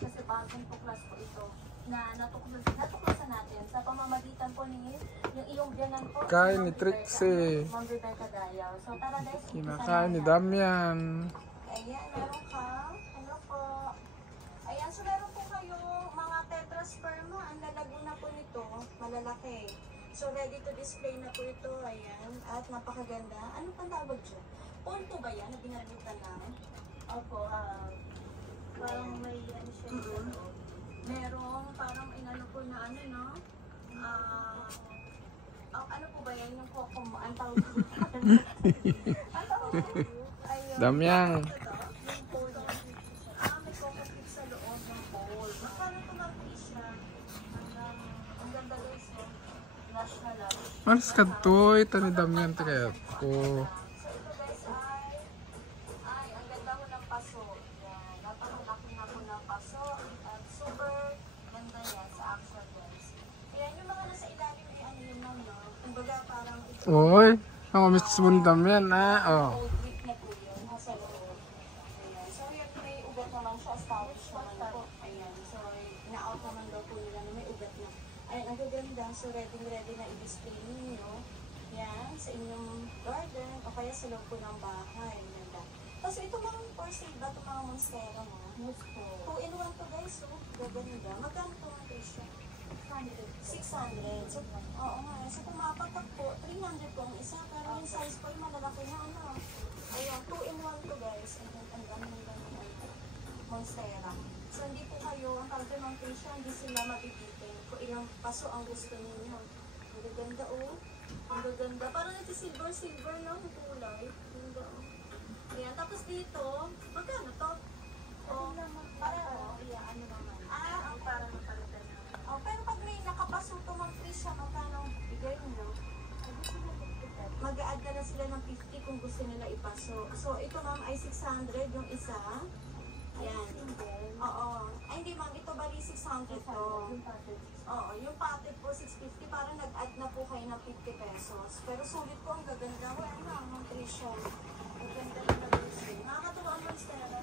kasi bagong tuklas po ito na natuklasan natin sa pamamagitan po ni yung iyong biyanan po. Kain ni Trixie. Ma'am Rebecca Dayaw. So tara guys, Kinakain ni Damian. Ayan, meron ka. Hello po. Ayan, so meron po kayo mga tetrasperma. Ang lalago na po nito, malalaki. So ready to display na po ito. Ayan, at napakaganda. Ano pang tawag dyan? Ponto ba yan na binalitan namin? Opo, parang may ano siya. Merong parang inano po na ano, no? Ano po ba yan? Yung kokom, ang tawag po. Ang tawag po. Ayun. Damian. Yung pole. May coco sa loob ng pole. Magkano ito nga po siya? Ang ganda guys, no? Lush na lush. Malas ka to. Ito ni Damian. Kaya ko. So ito guys ay ang ganda ko ng paso. Yan. Napakalaki na po ng paso. At super ganda yan sa actual guys. Yan yung mga nasa ilalim ni ano yun lang, no? Kumbaga parang ito. Uy. Ako miss mo ni Damian. Oh. Old brick na po yun. Nasa loob. Ayan. So yan may ugat naman siya. Established naman po. Ayan. So na-out naman daw po nila na may ugat na. Ayan, ang gaganda. So ready na i-display ninyo. Yan. Sa inyong garden. O kaya sa loob po ng bahay. Ganda. Tapos ito mga for sale ba? Ito mga monstera mo? 2 in 1 to guys. So gaganda. Magkano ito mga presyo? 600. So, oo nga. So, pumapatak po, 300 po ang isa. Pero yung size po, yung malalaki na ano. Ayan, 2 in 1 to guys. Ang ganda monstera. So, hindi po kayo, ang counter ng facial, hindi sila mapipitin. Kung ilang paso ang gusto ninyo. Ang gaganda oh. Ang gaganda. Parang nagsi-silver, no? Ang kulay. Ang ganda oh. Ayan, tapos dito, magkano to? Oh, pareho. Ayan, ano naman. Ang parang napalitan na. Oh, pero pag may nakapaso to ng free siya, magkano bigay nyo? Mag-a-add na sila ng 50 kung gusto nila ipaso. So, ito ma'am ay 600 yung isa. Yan. Oo. Ay, hindi ma'am, ito bali 600 to. Oo, yung packet po 650, parang nag-add na po kayo ng 50 pesos. Pero sulit po, ang gaganda. Wala na, ang free siya. Ang ganda na guys. Nakakatuwa ang monstera.